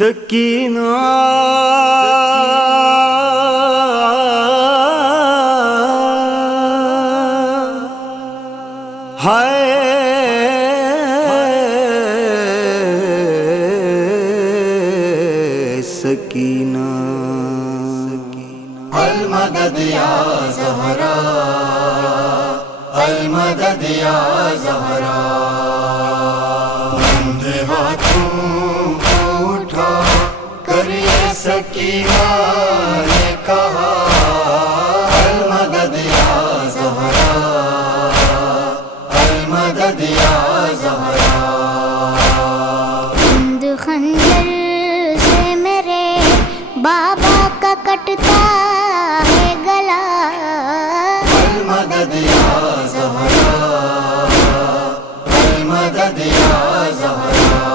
سکینہ ہائے سکینہ المدد یا زہرا المدد یا زہرا بندے ہاتھوں کو اٹھا کر یہ سکینہ نے کہا المدد یا زہرا المدد یا زہرا ہند خنجر سے میرے بابا کا کٹتا ہے گلا المدد یا زہرا المدد یا زہرا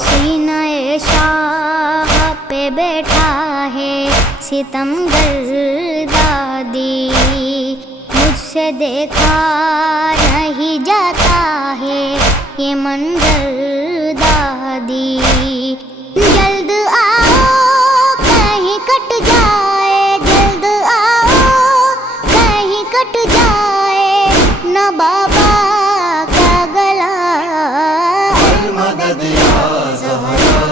سینہ شاہ پہ بیٹھا ہے ستمگر دادی مجھ سے دیکھا نہیں جاتا ہے یہ منظر دادی جلد آؤ کہیں کٹ جائے جلد آؤ کہیں کٹ جائے نہ بابا کا گلا المدد یا زہرا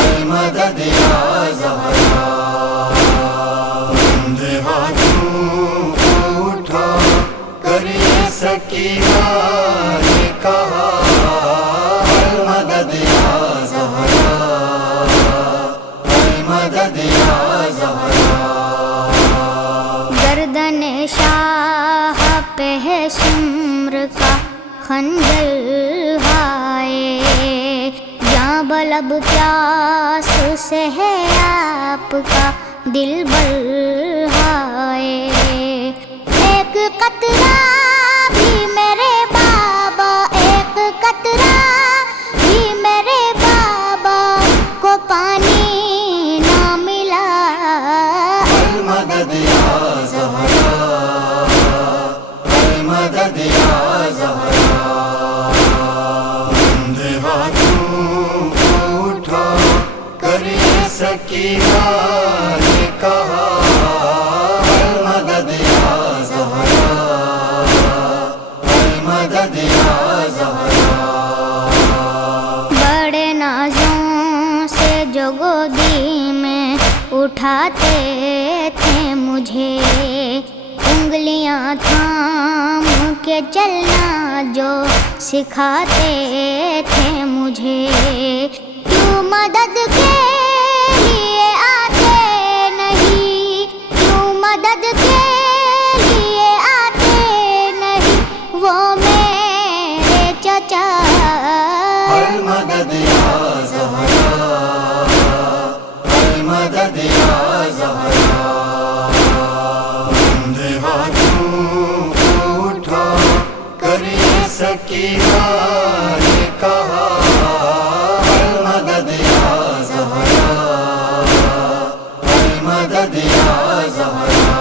المدد یا زہرا بندے ہاتھوں کو اٹھا کر یہ سکینہ نے کہا المدد یا زہرا المدد یا زہرا گردن شاہ پہ ہے شمر کا خنجر ہائے جاں بلب پیاس سے ہے آپ کا دل بر ہائے ایک قطرہ بھی میرے بابا ایک قطرہ بھی میرے بابا کو پانی نہ ملا المدد یا زہرا المدد یا زہرا بندے ہاتھوں کو اٹھا کر یہ سکینہ نے کہا المدد یا زہرا المدد یا زہرا بڑے نازوں سے جو گودی میں اٹھاتے تھے مجھے انگلیاں تھام کے چلنا جو سکھاتے تھے مجھے کیوں مدد کے لیے آتے نہیں کیوں مدد کے لیے آتے نہیں وہ میرے چچا المدد یا زہرا المدد یا زہرا بندے ہاتھوں کو اٹھا کر یہ سکینہ نے کہا المدد یا زہرا المدد یا زہرا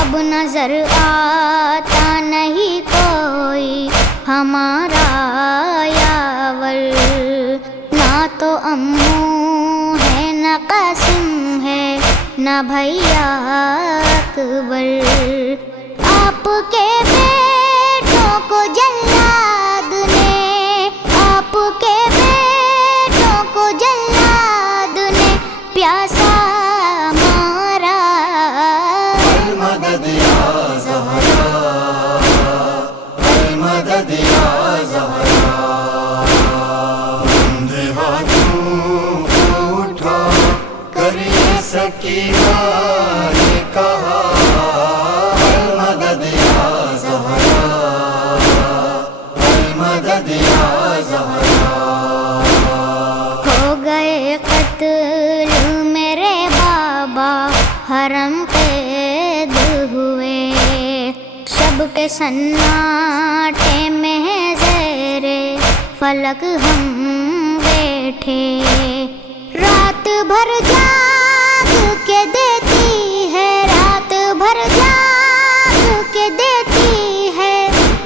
اب نظر آتا نہیں کوئی ہمارا یاور نہ تو امو ہے نہ قاسم ہے نہ بھیا اکبر آپ کے بیٹوں کو جلاد نے آپ کے بیٹوں کو جلاد نے پیاسا مارا المدد یا زہرا المدد یا زہرا بندے ہاتھوں کو اٹھا کر یہ سکینہ نے کہا المدد یا زہرا المدد یا زہرا ہو گئے قتل میرے بابا حرم قید ہوئے شب کے سناٹے میں زیر فلک ہم بیٹھے رات بھر جاگ کے دیتی ہے رات بھر جاگ کے دیتی ہے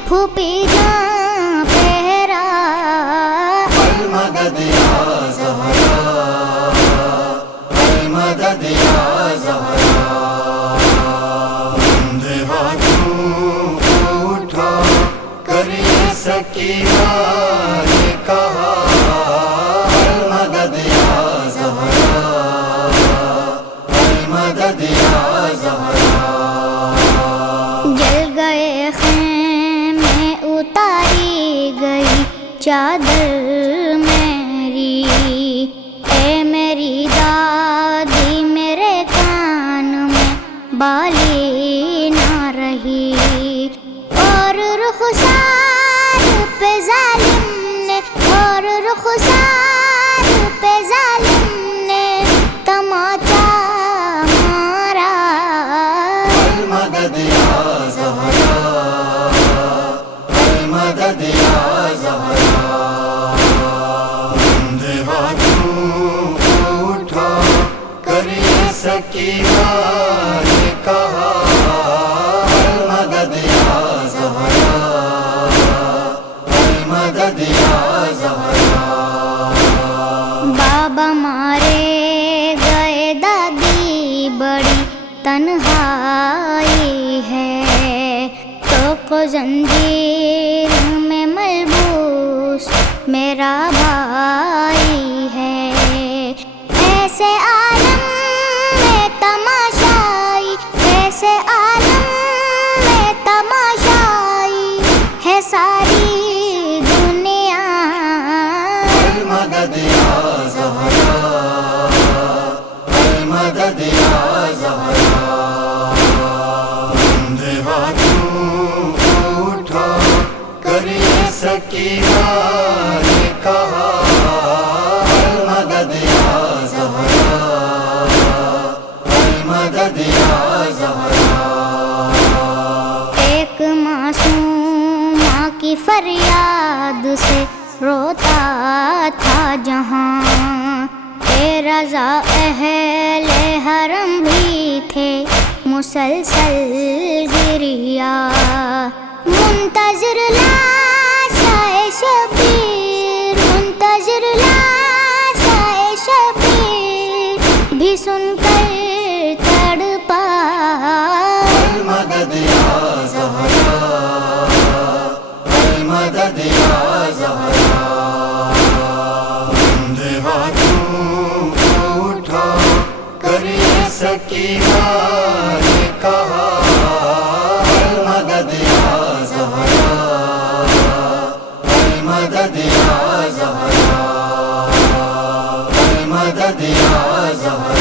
پھوپھی جان پہرا المدد یا زہرا المدد یا زہرا بندے ہاتھوں کو اٹھا کر یہ سکینہ نے کہا المدد یا زہرا المدد یا زہرا جل گئے خیمے اتاری گئی چادر میری، اے میری دادی میرے کان میں بالی نہ رہی، اور رخسار پہ ظالم نے، اور رخسار پہ ظالم نے تماچا مارا المدد یا زہرا المدد یا زہرا بندے ہاتھوں کو اٹھا کر یہ سکینہ نے کہا المدد یا زہرا المدد یا زہرا بابا مارے گئے، دادی بڑی تنہائی ہے، تو کو زنجیر میں ملبوس میرا بھائی ہے، ایسے عالم میں تماشائی، ایسے عالم میں تماشائی ہے ساری دنیا المدد یا زہرا المدد یا زہرا بندے ہاتھوں کو اٹھا کر یہ سکینہ نے کہا المدد یا زہرا المدد یا زہرا ایک معصوم ماں کی فریاد سے روتا تھا جہاں، اے رضا اہل حرم بھی تھے مسلسل گریا، منتظر لاشائے شبیر، منتظر لاشائے شبیر بھی سن کر تڑپا المدد یا زہرا المدد یا زہرا بندے ہاتھوں کو اٹھا کر یہ سکینہ نے کہا المدد یا زہرا المدد یا زہرا المدد یا زہرا